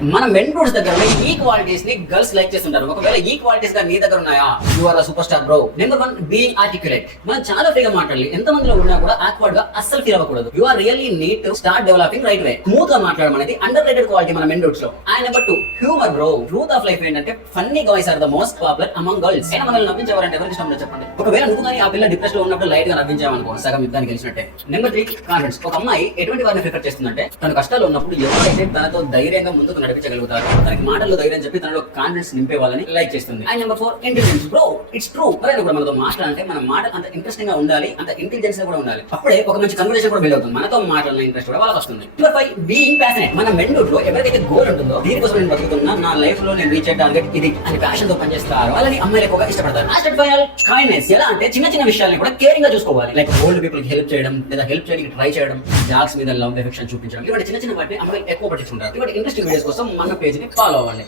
మన men roots దగ్గర ఈ క్వాలిటీస్ ని గర్ల్స్ లైక్ చేస్తుంటారు. ఒకవేళ ఈ క్వాలిటీస్ గా నీ దగ్గర ఉన్నాయా, you are super star bro. Number 1, being articulate. మనం చాలా ఫ్రీగా మాట్లాడాలి. ఎంత మందిలో ఉన్నా కూడా ఆక్వర్డ్ గా అస్సలు ఫీల్ అవ్వకూడదు. You are really need to start developing right way. Smooth గా మాట్లాడడం అనేది అండర్ రేటెడ్ క్వాలిటీ మన మెన్ రూట్స్ లో. And number 2, humour bro. Truth of life ఏంటంటే funny guys are the most popular among girls. అయినా మనల్ని నవ్వించేవారంటే ఎవరికి ఇష్టం ఉండదు చెప్పండి. ఒకవేళ నువ్వు కానీ ఆ పిల్ల డిప్రెషన్ లో ఉన్నప్పుడు లైట్ గా నవ్వించామనుకో, సగం యుద్ధానికి గెలిచినట్టే. Number 3, confidence. ఒక అమ్మాయి ఎటువంటి వారిని ప్రిఫర్ చేస్తుందంటే తన కష్టాలు ఉన్నప్పుడు ఎవరైతే తనతో ధైర్యంగా ముందుకు నడిపించగలుగుతారు, తనకి మాటల్లో ధైర్యం చెప్పి తనలో కాన్ఫిడెన్స్ నింపే వాళ్ళని లైక్ చేస్తుంది. And number 4, intelligence bro. It's true. ఎవరైనా కూడా మనతో మాట్లాడాలంటే మన మాట అంత ఇంట్రెస్టింగ్ గా ఉండాలి, అంత ఇంటెలిజెన్స్ కూడా ఉండాలి. అప్పుడే ఒక మంచి కన్వర్సేషన్ కూడా బిల్డ్ అవుతుంది. మనతో మాట్లాడిన ఇంట్రెస్ట్ కూడా వాళ్ళకి వస్తుంది. Number 5, being passionate. మన మెండూట్ లో ఎవరికైతే గోల్ ఉంటుందో, దీనికోసం నేను బతుకుతున్నా, నా లైఫ్ లో నేను రీచ్ అయ్యే టార్గెట్ ఇది అని ప్యాషన్ తో పనిచేస్తారు, వాళ్ళని అమ్మాయిలు ఎక్కువగా ఇష్టపడతారు. Last of all, kindness. ఎలా అంటే చిన్న చిన్న విషయాలను కూడా కేరింగ్ గా చూసుకోవాలి. లైక్ ఓల్డ్ పీపుల్ కి హెల్ప్ చేయడం, లేదా హెల్ప్ చేయడానికి ట్రై చేయడం, జాగ్స్ మీద లవ్ ఎఫెక్షన్ చూపించడం, ఇటువంటి చిన్న చిన్న వాటిని అమ్మాయిలు ఎక్కువ పట్టించుకుంటారు. ఇటువంటి ఇంట్రెస్టింగ్ వీడియోస్ కోసం మన పేజ్ ని ఫాలో అవ్వండి.